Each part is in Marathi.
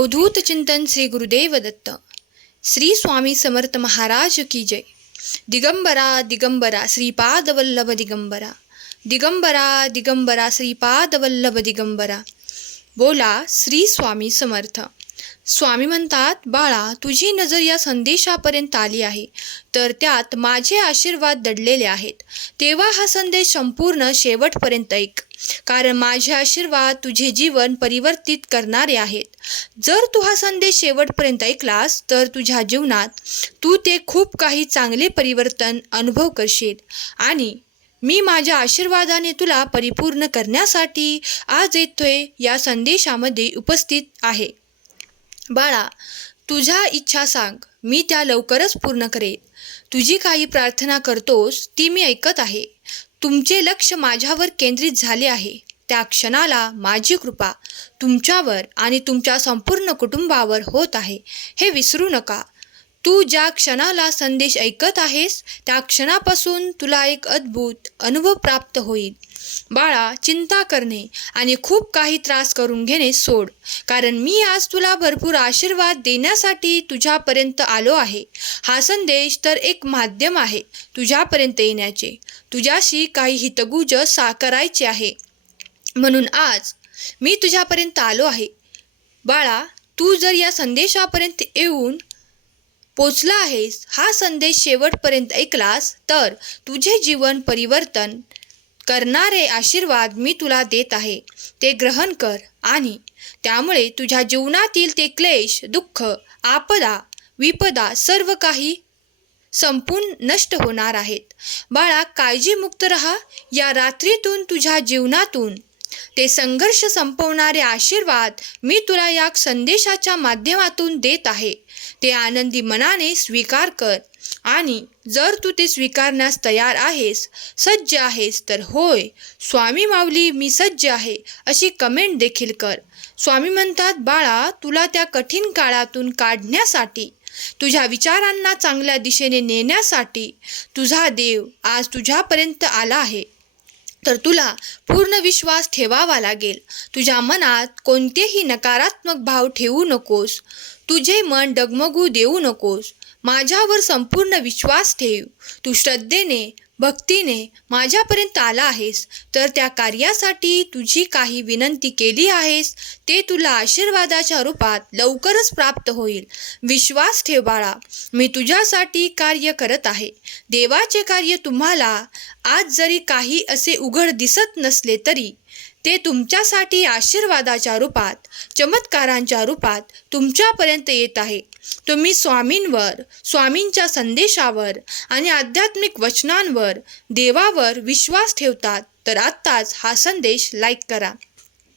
अवधूत चिंतन श्री गुरुदेव दत्त। श्री स्वामी समर्थ महाराज की जय। दिगंबरा दिगंबरा श्रीपाद वल्लभ दिगंबरा, दिगंबरा दिगंबरा श्रीपाद वल्लभ दिगंबरा। बोला श्री स्वामी समर्थ। स्वामी म्हणतात, बाळा, तुझी नजर या संदेशापर्यंत आली आहे तर त्यात माझे आशीर्वाद दडलेले आहेत। तेव्हा हा संदेश संपूर्ण शेवटपर्यंत ऐक, कारण माझे आशीर्वाद तुझे जीवन परिवर्तित करणारे आहेत। जर तू हा संदेश शेवटपर्यंत ऐकलास तर तुझ्या जीवनात तू ते खूप काही चांगले परिवर्तन अनुभव करशील आणि मी माझ्या आशीर्वादाने तुला परिपूर्ण करण्यासाठी आज येतोय या संदेशामध्ये उपस्थित आहे। बाळा, तुझ्या इच्छा सांग, मी त्या लवकरच पूर्ण करेन। तुझी काही प्रार्थना करतोस ती मी ऐकत आहे। तुमचे लक्ष माझ्यावर केंद्रित झाले आहे। त्या क्षणाला माझी कृपा तुमच्यावर आणि तुमच्या संपूर्ण कुटुंबावर होत आहे, हे विसरू नका। तू ज्या क्षणाला संदेश ऐकत आहेस त्या क्षणापासून तुला एक अद्भुत अनुभव प्राप्त होईल। बाळा, चिंता करणे आणि खूप काही त्रास करून घेणे सोड, कारण मी आज तुला भरपूर आशीर्वाद देण्यासाठी तुझ्यापर्यंत आलो आहे। हा संदेश तर एक माध्यम आहे तुझ्यापर्यंत येण्याचे। तुझ्याशी काही हितगुज करायचे आहे, म्हणून आज मी तुझ्यापर्यंत आलो आहे। बाळा, तू जर या संदेशापर्यंत येऊन पोचला आहेस, हा संदेश शेवटपर्यंत ऐकलास तर तुझे जीवन परिवर्तन करणारे आशीर्वाद मी तुला देत आहे, ते ग्रहण कर आणि त्यामुळे तुझ्या जीवनातील ते क्लेश, दुःख, आपदा, विपदा सर्व काही संपूर्ण नष्ट होणार आहेत। बाळा, काळजीमुक्त रहा। या रात्रीतून तुझ्या जीवनातून ते संघर्ष संपवणारे आशीर्वाद मी तुला या संदेशाच्या माध्यमातून देत आहे, ते आनंदी मनाने स्वीकार कर। आणि जर तू ते स्वीकारण्यास तयार आहेस, सज्ज आहेस, तर होय स्वामी माऊली मी सज्ज आहे अशी कमेंट देखील कर। स्वामी म्हणतात, बाळा, तुला त्या कठीण काळातून काढण्यासाठी, तुझ्या विचारांना चांगल्या दिशेने नेण्यासाठी तुझा देव आज तुझ्यापर्यंत आला आहे। तर तुला पूर्ण विश्वास ठेवावा लागेल। तुझ्या मनात कोणतेही नकारात्मक भाव ठेवू नकोस। तुझे मन डगमगू देऊ नकोस। माझ्यावर संपूर्ण विश्वास ठेव। तू श्रद्धेने, भक्तीने माझ्यापर्यंत आला आहेस तर त्या कार्यासाठी तुझी काही विनंती केली आहेस ते तुला आशीर्वादाच्या रूपात लवकरच प्राप्त होईल। विश्वास ठेव बाळा, मी तुझ्यासाठी कार्य करत आहे। देवाचे कार्य तुम्हाला आज जरी काही असे उघड दिसत नसले तरी ते तुमच्यासाठी आशीर्वादाच्या रूपात, चमत्कारांच्या रूपात तुमच्यापर्यंत येत आहे। तुम्ही स्वामींवर, स्वामींच्या संदेशावर आणि आध्यात्मिक वचनांवर, देवावर विश्वास ठेवतात तर आत्ताच हा संदेश लाईक करा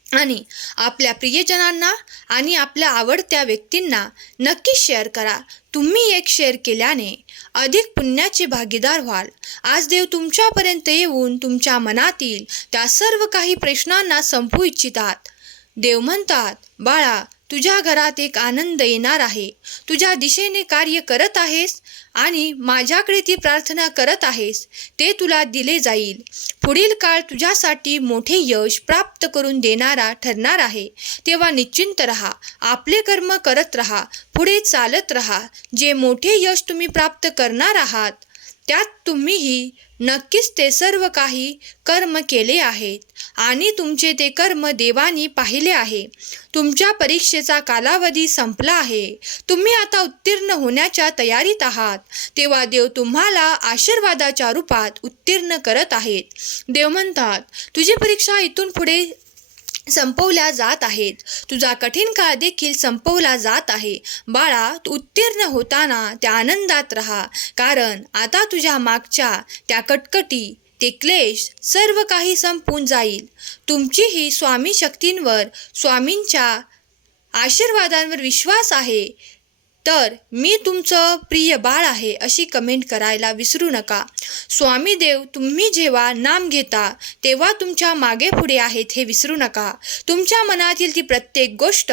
आणि आपल्या प्रियजनांना आणि आपल्या आवडत्या व्यक्तींना नक्की शेअर करा। तुम्ही एक शेअर केल्याने अधिक पुण्याचे भागीदार व्हाल। आज देव तुमच्यापर्यंत येऊन तुमच्या मनातील त्या सर्व काही प्रश्नांना संपवू इच्छितात। देव म्हणतात, बाळा, तुझ्या घरात एक आनंद येणार आहे। तुझ्या दिशेने कार्य करत आहेस आणि माझ्याकडे ती प्रार्थना करत आहेस, ते तुला दिले जाईल। पुढील काळ तुझ्यासाठी मोठे यश प्राप्त करून देणारा ठरणार आहे। तेव्हा निश्चिंत रहा, आपले कर्म करत रहा, पुढे चालत रहा। जे मोठे यश तुम्ही प्राप्त करणार आहात त्यात तुम्हीही नक्कीच ते सर्व काही कर्म केले आहेत आणि तुमचे ते कर्म देवानी पाहिले आहे। तुमच्या परीक्षेचा कालावधी संपला आहे। तुम्ही आता उत्तीर्ण होण्याच्या तयारीत आहात। तेव्हा देव तुम्हाला आशीर्वादाच्या रूपात उत्तीर्ण करत आहेत। देव म्हणतात, तुझी परीक्षा इथून पुढे संपवल्या जात आहेत। तुझा कठीण काळ देखील संपवला जात आहे। बाळा, तू उत्तीर्ण होताना त्या आनंदात राहा, कारण आता तुझ्या मागच्या त्या कटकटी, ते क्लेश सर्व काही संपून जाईल। तुमचीही स्वामी शक्तींवर, स्वामींच्या आशीर्वादांवर विश्वास आहे तर मी तुमचं प्रिय बाळ आहे अशी कमेंट करायला विसरू नका। स्वामी देव तुम्ही जेव्हा नाम घेता तेव्हा तुमच्या मागे पुढे आहेत हे विसरू नका। तुमच्या मनातील ती प्रत्येक गोष्ट,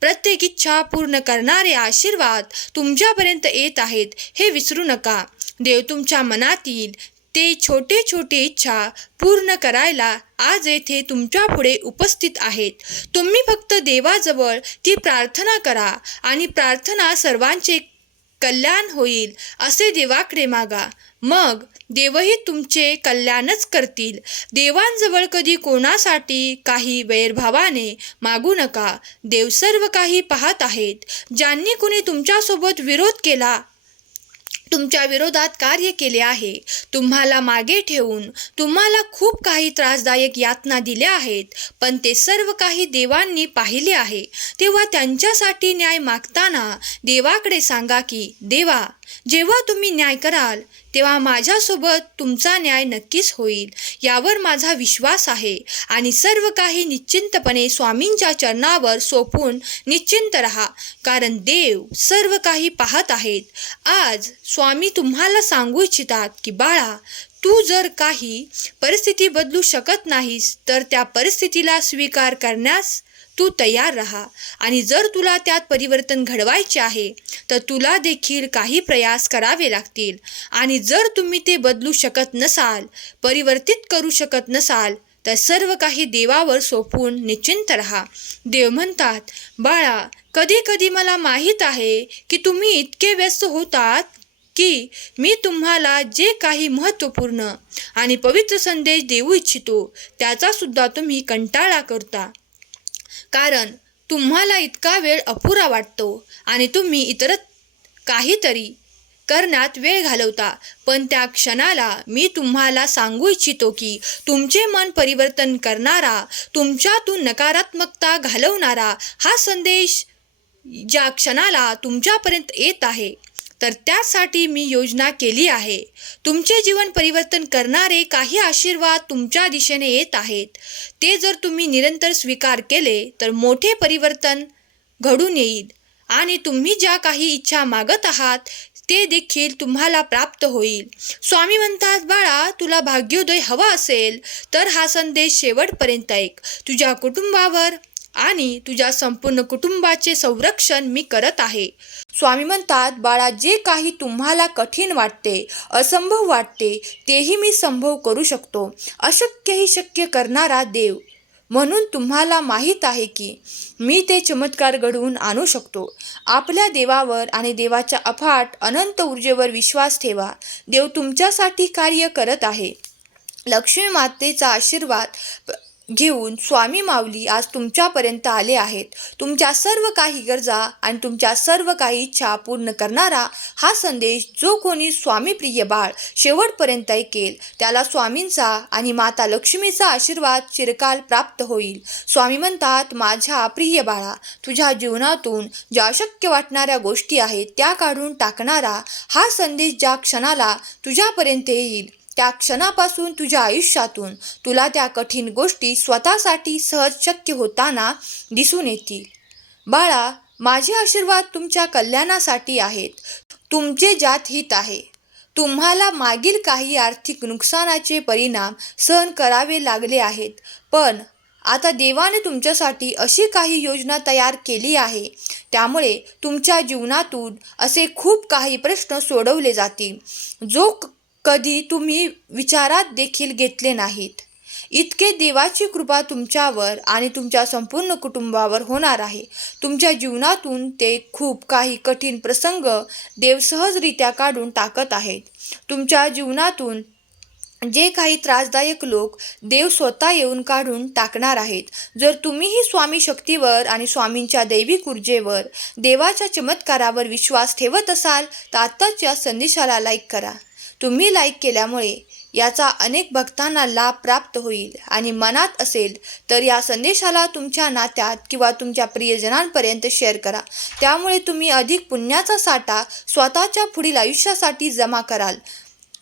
प्रत्येक इच्छा पूर्ण करणारे आशीर्वाद तुमच्यापर्यंत येत आहेत हे विसरू नका। देव तुमच्या मनातील ते छोटे छोटे इच्छा पूर्ण करायला आज येथे तुमच्या पुढे उपस्थित आहेत. तुम्ही फक्त देवाजवळ ती प्रार्थना करा आणि प्रार्थना सर्वांचे कल्याण होईल असे देवाकडे मागा. मग देवही तुमचे कल्याणच करतील. देवांजवळ कधी कोणासाठी काही वैरभावाने मागू नका. देव सर्व काही पाहत आहेत. ज्यांनी कुणी तुमच्यासोबत विरोध केला, तुमच्या विरोधात कार्य केले आहे, तुम्हाला मागे ठेवून तुम्हाला खूप काही त्रासदायक यातना दिल्या आहेत, पण ते सर्व काही देवांनी पाहिले आहे. तेव्हा त्यांच्यासाठी न्याय मागताना देवाकडे सांगा की देवा, जेव्हा तुम्ही न्याय कराल तेव्हा माझ्यासोबत तुमचा न्याय नक्कीच होईल, यावर माझा विश्वास आहे. आणि सर्व काही निश्चिंतपणे स्वामींच्या चरणावर सोपून निश्चिंत रहा, कारण देव सर्व काही पाहत आहेत. आज स्वामी तुम्हाला सांगू इच्छितात की बाळा, तू जर काही परिस्थिती बदलू शकत नाहीस तर त्या परिस्थितीला स्वीकार करण्यास तू तयार राहा. आणि जर तुला त्यात परिवर्तन घडवायचे आहे तर तुला देखील काही प्रयास करावे लागतील. आणि जर तुम्ही ते बदलू शकत नसाल, परिवर्तित करू शकत नसाल, तर सर्व काही देवावर सोपून निश्चिंत राहा. देव म्हणतात, बाळा, कधी कधी मला माहीत आहे की तुम्ही इतके व्यस्त होतात की मी तुम्हाला जे काही महत्त्वपूर्ण आणि पवित्र संदेश देऊ इच्छितो त्याचा सुद्धा तुम्ही कंटाळा करता, कारण तुम्हाला इतका वेळ अपुरा वाटतो आणि तुम्ही इतर काहीतरी करण्यात वेळ घालवता. पण त्या क्षणाला मी तुम्हाला सांगू इच्छितो की तुमचे मन परिवर्तन करणारा, तुमच्यातून नकारात्मकता घालवणारा हा संदेश ज्या क्षणाला तुमच्यापर्यंत येत आहे, तर त्यासाठी मी योजना केली आहे. तुमचे जीवन परिवर्तन करणारे काही आशीर्वाद तुमच्या दिशेने येत आहेत. ते जर तुम्ही निरंतर स्वीकार केले तर मोठे परिवर्तन घडून येईल आणि तुम्ही ज्या काही इच्छा मागत आहात ते देखील तुम्हाला प्राप्त होईल. स्वामी म्हणतात, बाळा, तुला भाग्योदय हवा असेल तर हा संदेश शेवटपर्यंत ऐक. तुझ्या कुटुंबावर आणि तुझ्या संपूर्ण कुटुंबाचे संरक्षण मी करत आहे. स्वामी म्हणतात, बाळा, जे काही तुम्हाला कठीण वाटते, असंभव वाटते, तेही मी संभव करू शकतो. अशक्यही शक्य करणारा देव म्हणून तुम्हाला माहीत आहे की मी ते चमत्कार घडवून आणू शकतो. आपल्या देवावर आणि देवाच्या अफाट अनंत ऊर्जेवर विश्वास ठेवा. देव तुमच्यासाठी कार्य करत आहे. लक्ष्मी मातेचा आशीर्वाद घेऊन स्वामी माऊली आज तुमच्यापर्यंत आले आहेत. तुमच्या सर्व काही गरजा आणि तुमच्या सर्व काही इच्छा पूर्ण करणारा हा संदेश जो कोणी स्वामी प्रिय बाळ शेवटपर्यंत ऐकेल त्याला स्वामींचा आणि माता लक्ष्मीचा आशीर्वाद चिरकाल प्राप्त होईल. स्वामी म्हणतात, माझ्या प्रिय बाळा, तुझ्या जीवनातून ज्या अशक्य वाटणाऱ्या गोष्टी आहेत त्या काढून टाकणारा हा संदेश ज्या क्षणाला तुझ्यापर्यंत येईल त्या क्षणापासून तुझ्या आयुष्यातून तुला त्या कठीण गोष्टी स्वतःसाठी सहज शक्य होताना दिसून येतील. बाळा, माझे आशीर्वाद तुमच्या कल्याणासाठी आहेत. तुमचे ज्यात हित आहे. तुम्हाला मागील काही आर्थिक नुकसानाचे परिणाम सहन करावे लागले आहेत, पण आता देवाने तुमच्यासाठी अशी काही योजना तयार केली आहे, त्यामुळे तुमच्या जीवनातून असे खूप काही प्रश्न सोडवले जातील जो कधी तुम्ही विचारात देखील घेतले नाहीत. इतके देवाची कृपा तुमच्यावर आणि तुमच्या संपूर्ण कुटुंबावर होणार आहे. तुमच्या जीवनातून ते खूप काही कठीण प्रसंग देव सहजरित्या काढून टाकत आहेत. तुमच्या जीवनातून जे काही त्रासदायक लोक देव स्वतः येऊन काढून टाकणार आहेत. जर तुम्हीही स्वामी शक्तीवर आणि स्वामींच्या दैविक ऊर्जेवर, देवाच्या चमत्कारावर विश्वास ठेवत असाल तर आत्ताच या संदेशाला लाईक करा. तुम्ही लाईक केल्यामुळे याचा अनेक भक्तांना लाभ प्राप्त होईल. आणि मनात असेल तर या संदेशाला तुमच्या नात्यात किंवा तुमच्या प्रियजनांपर्यंत शेअर करा. त्यामुळे तुम्ही अधिक पुण्याचा साठा स्वतःच्या पुढील आयुष्यासाठी जमा कराल.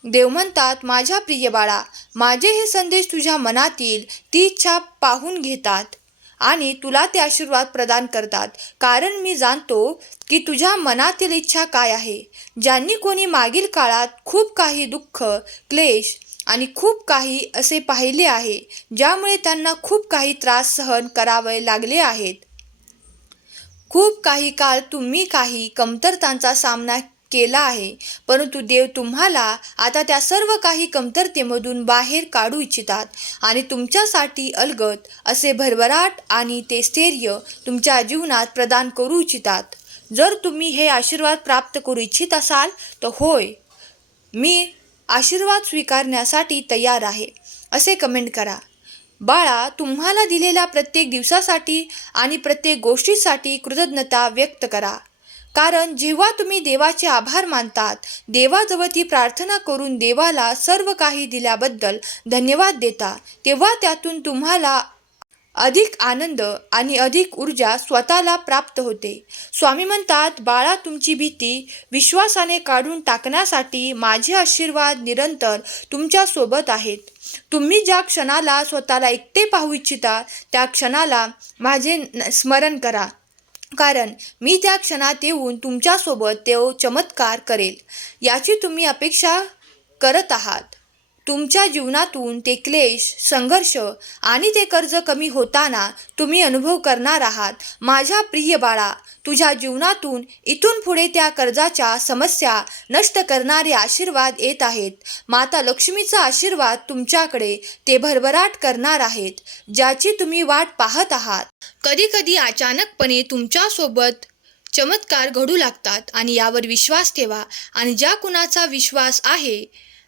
देव म्हणतात, माझ्या प्रिय बाळा, माझे हे संदेश तुझ्या मनातील ती इच्छा पाहून घेतात आणि तुला ते आशीर्वाद प्रदान करतात, कारण मी जाणतो की तुझ्या मनातील इच्छा काय आहे. ज्यांनी कोणी मागील काळात खूप काही दुःख, क्लेश आणि खूप काही असे पाहिले आहे ज्यामुळे त्यांना खूप काही त्रास सहन करावे लागले आहेत. खूप काही काळ तुम्ही काही कमतरतांचा सामना केला आहे, परंतु देव तुम्हाला आता त्या सर्व काही कमतरतेमधून बाहेर काढू इच्छितात आणि तुमच्यासाठी अलगद असे भरभराट आणि ते स्थैर्य तुमच्या जीवनात प्रदान करू इच्छितात. जर तुम्ही हे आशीर्वाद प्राप्त करू इच्छित असाल तर होय, मी आशीर्वाद स्वीकारण्यासाठी तयार आहे असे कमेंट करा. बाळा, तुम्हाला दिलेल्या प्रत्येक दिवसासाठी आणि प्रत्येक गोष्टीसाठी कृतज्ञता व्यक्त करा. कारण जेव्हा तुम्ही देवाचे आभार मानतात, देवाजवळ ती प्रार्थना करून देवाला सर्व काही दिल्याबद्दल धन्यवाद देता, तेव्हा त्यातून तुम्हाला अधिक आनंद आणि अधिक ऊर्जा स्वतःला प्राप्त होते. स्वामी म्हणतात, बाळा, तुमची भीती विश्वासाने काढून टाकण्यासाठी माझे आशीर्वाद निरंतर तुमच्यासोबत आहेत. तुम्ही ज्या क्षणाला स्वतःला एकटे पाहू इच्छिता त्या क्षणाला माझे स्मरण करा, कारण मी त्या क्षणात येऊन तुमच्यासोबत तो चमत्कार करेल याची तुम्ही अपेक्षा करत आहात. तुमच्या जीवनातून ते क्लेश, संघर्ष आणि ते कर्ज कमी होताना तुम्ही अनुभव करणार आहात. माझ्या प्रिय बाळा, तुझ्या जीवनातून इथून पुढे त्या कर्जाच्या समस्या नष्ट करणारे आशीर्वाद येत आहेत. माता लक्ष्मीचा आशीर्वाद तुमच्याकडे ते भरभराट करणार आहेत, ज्याची तुम्ही वाट पाहत आहात. कधीकधी अचानकपणे तुमच्यासोबत चमत्कार घडू लागतात आणि यावर विश्वास ठेवा. आणि ज्या कुणाचा विश्वास आहे,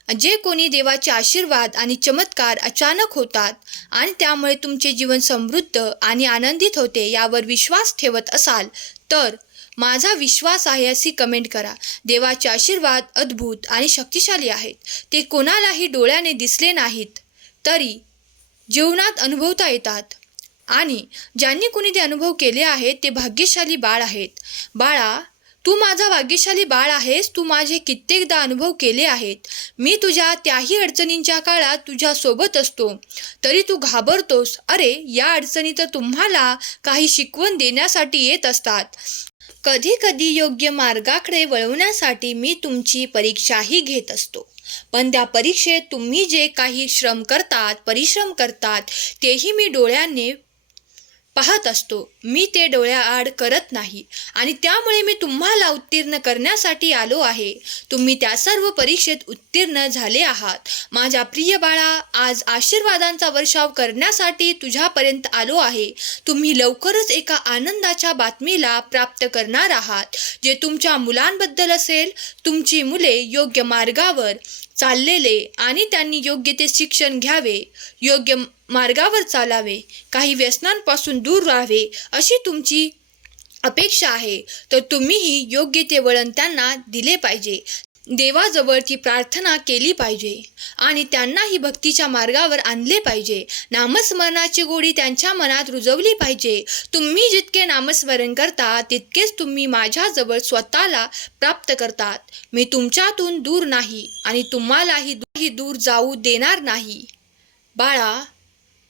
जे कोणी देवाचे आशीर्वाद आणि चमत्कार अचानक होतात आणि त्यामुळे तुमचे जीवन समृद्ध आणि आनंदित होते, यावर विश्वास ठेवत असाल तर माझा विश्वास आहे अशी कमेंट करा. देवाचे आशीर्वाद अद्भुत आणि शक्तिशाली आहेत. ते कोणालाही डोळ्याने दिसले नाहीत तरी जीवनात अनुभवता येतात आणि ज्यांनी कोणी ते अनुभव केले आहेत ते भाग्यशाली बाळ आहेत. बाळा, तू माझा भाग्यशाली बाळ आहेस. तू माझे कित्येकदा अनुभव केले आहेत. मी तुझ्या त्याही अडचणींच्या काळात तुझ्यासोबत असतो, तरी तू घाबरतोस. अरे, या अडचणी तर तुम्हाला काही शिकवण देण्यासाठी येत असतात. कधी कधी योग्य मार्गाकडे वळवण्यासाठी मी तुमची परीक्षाही घेत असतो. पण त्या परीक्षेत तुम्ही जे काही परिश्रम करतात तेही मी डोळ्याने पाहत असतो. मी ते डोळ्याआड करत नाही आणि त्यामुळे मी तुम्हाला उत्तीर्ण करण्यासाठी आलो आहे. तुम्ही त्या सर्व परीक्षेत उत्तीर्ण झाले आहात. माझ्या प्रिय बाळा, आज आशीर्वादांचा वर्षाव करण्यासाठी तुझ्यापर्यंत आलो आहे. तुम्ही लवकरच एका आनंदाच्या बातमीला प्राप्त करणार आहात, जे तुमच्या मुलांबद्दल असेल. तुमची मुले योग्य मार्गावर चाललेले आणि त्यांनी योग्य ते शिक्षण घ्यावे, योग्य मार्गावर चालावे, काही व्यसनांपासून दूर राहावे अशी तुमची अपेक्षा आहे. तर तुम्हीही योग्य ते वळण त्यांना दिले पाहिजे. देवाजवळ ती प्रार्थना केली पाहिजे आणि त्यांनाही भक्तीच्या मार्गावर आणले पाहिजे. नामस्मरणाची गोडी त्यांच्या मनात रुजवली पाहिजे. तुम्ही जितके नामस्मरण करता तितकेच तुम्ही माझ्याजवळ स्वतःला प्राप्त करतात. मी तुमच्यातून दूर नाही आणि तुम्हालाही दूर जाऊ देणार नाही. बाळा,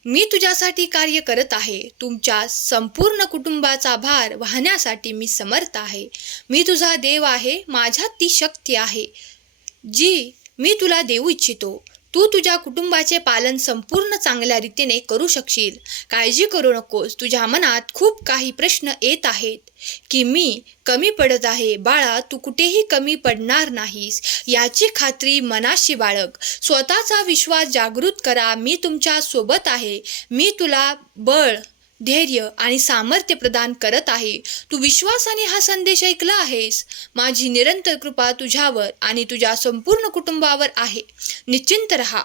मी तुझ्यासाठी कार्य करत आहे. तुमच्या संपूर्ण कुटुंबाचा भार वाहण्यासाठी मी समर्थ आहे. मी तुझा देव आहे. माझ्यात ती शक्ती आहे जी मी तुला देऊ इच्छितो. तू तुझ्या कुटुंबाचे पालन संपूर्ण चांगल्या रीतीने करू शकशील. काळजी करू नकोस. तुझ्या मनात खूप काही प्रश्न येत आहेत की मी कमी पडत आहे. बाळा, तू कुठेही कमी पडणार नाहीस याची खात्री मनाशी बाळग. स्वतःचा विश्वास जागृत करा. मी तुमच्या सोबत आहे. मी तुला बळ, धैर्य आणि सामर्थ्य प्रदान करत आहे. तू विश्वासाने हा संदेश ऐकला आहेस. माझी निरंतर कृपा तुझ्यावर आणि तुझ्या संपूर्ण कुटुंबावर आहे. निश्चिंत रहा.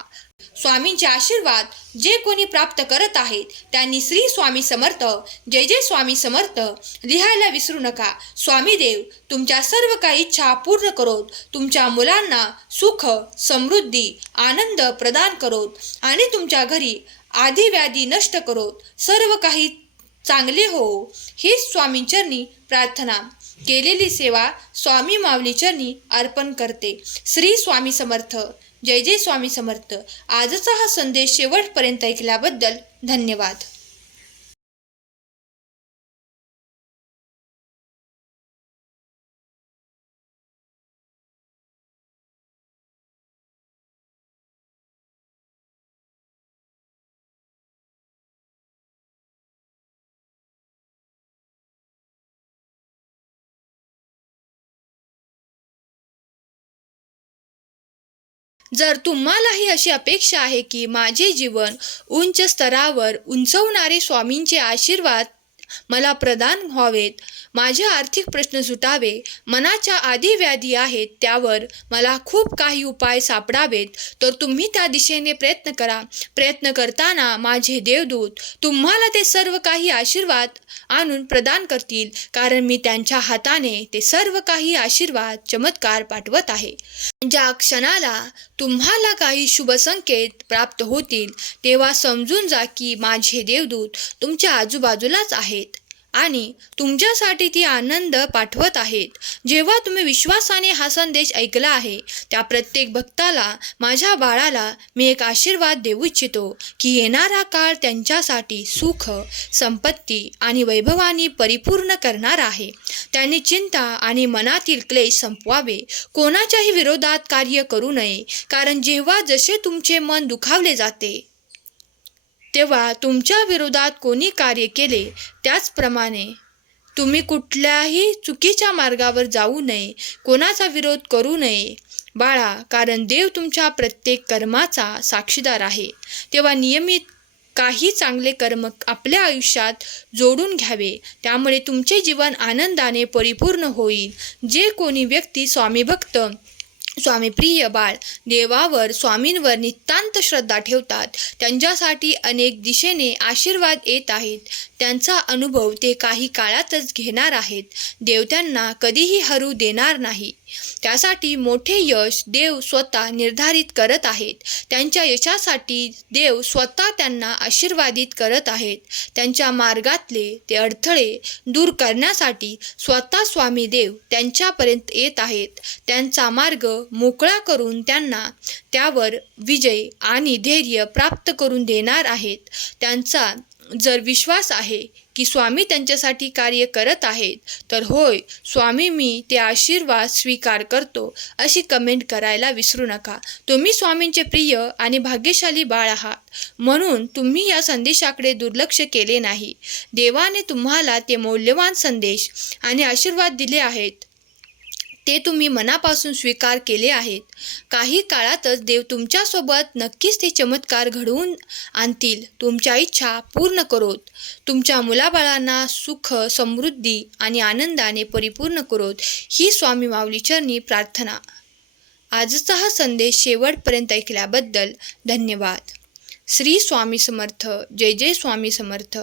स्वामींचे आशीर्वाद जे कोणी प्राप्त करत आहेत त्यांनी श्री स्वामी समर्थ, जय जय स्वामी समर्थ लिहायला विसरू नका. स्वामी देव तुमच्या सर्व काही इच्छा पूर्ण करोत. तुमच्या मुलांना सुख, समृद्धी, आनंद प्रदान करोत आणि तुमच्या घरी आधी व्याधी नष्ट करोत. सर्व काही चांगले हो. ही स्वामींचरणी प्रार्थना. केलेली सेवा स्वामी माऊली चरणी अर्पण करते. श्री स्वामी समर्थ, जय जय स्वामी समर्थ. आजचा हा संदेश शेवटपर्यंत ऐकल्याबद्दल धन्यवाद. जर तुम्हालाही अशी अपेक्षा आहे की माझे जीवन उंच स्तरावर उंचवणारे स्वामींचे आशीर्वाद मला प्रदान व्हावेत, माझे आर्थिक प्रश्न सुटावे, मनाच्या आदी व्याधी आहेत त्यावर मला खूप काही उपाय सापडावेत, तर तुम्ही त्या दिशेने प्रयत्न करा. प्रयत्न करताना माझे देवदूत तुम्हाला ते सर्व काही आशीर्वाद आणून प्रदान करतील, कारण मी त्यांच्या हाताने ते सर्व काही आशीर्वाद चमत्कार पाठवत आहे. ज्या क्षणाला तुम्हाला काही शुभ संकेत प्राप्त होतील तेव्हा समजून जा की माझे देवदूत तुमच्या आजूबाजूलाच आहेत आणि तुमच्यासाठी ती आनंद पाठवत आहेत. जेव्हा तुम्ही विश्वासाने हा संदेश ऐकला आहे त्या प्रत्येक भक्ताला, माझ्या बाळाला मी एक आशीर्वाद देऊ इच्छितो की येणारा काळ त्यांच्यासाठी सुख, संपत्ती आणि वैभवाने परिपूर्ण करणार आहे. त्यांनी चिंता आणि मनातील क्लेश संपवावे, कोणाच्याही विरोधात कार्य करू नये, कारण जेव्हा जसे तुमचे मन दुखावले जाते तेव्हा तुमच्या विरोधात कोणी कार्य केले त्याचप्रमाणे तुम्ही कुठल्याही चुकीच्या मार्गावर जाऊ नये, कोणाचा विरोध करू नये बाळा, कारण देव तुमच्या प्रत्येक कर्माचा साक्षीदार आहे. तेव्हा नियमित काही चांगले कर्म आपल्या आयुष्यात जोडून घ्यावे, त्यामुळे तुमचे जीवन आनंदाने परिपूर्ण होईल. जे कोणी व्यक्ती स्वामी भक्त, स्वामी प्रिय बाळ, देवावर, स्वामींवर नितांत श्रद्धा ठेवतात त्यांच्यासाठी अनेक दिशेने आशीर्वाद येत आहेत. त्यांचा अनुभव ते काही काळातच घेणार आहेत. देव त्यांना कधीही हरू देणार नाही. त्यासाठी मोठे यश देव स्वतः निर्धारित करत आहेत. त्यांच्या यशासाठी देव स्वतः त्यांना आशीर्वादित करत आहेत. त्यांच्या मार्गातले ते अडथळे दूर करण्यासाठी स्वतः स्वामी देव त्यांच्यापर्यंत येत आहेत. त्यांचा मार्ग मोकळा करून त्यांना त्यावर विजय आणि धैर्य प्राप्त करून देणार आहेत. त्यांचा जर विश्वास आहे की स्वामी त्यांच्यासाठी कार्य करत आहेत तर होय स्वामी, मी ते आशीर्वाद स्वीकार करतो अशी कमेंट करायला विसरू नका. तुम्ही स्वामींचे प्रिय आणि भाग्यशाली बाळ आहात, म्हणून तुम्ही या संदेशाकडे दुर्लक्ष केले नाही. देवाने तुम्हाला ते मौल्यवान संदेश आणि आशीर्वाद दिले आहेत, ते तुम्ही मनापासून स्वीकार केले आहेत. काही काळातच देव तुमच्यासोबत नक्कीच ते चमत्कार घडवून आणतील. तुमच्या इच्छा पूर्ण करोत, तुमच्या मुलाबाळांना सुख, समृद्धी आणि आनंदाने परिपूर्ण करोत, ही स्वामी माऊली चरणी प्रार्थना. आजचा हा संदेश शेवटपर्यंत ऐकल्याबद्दल धन्यवाद. श्री स्वामी समर्थ. जय जय स्वामी समर्थ.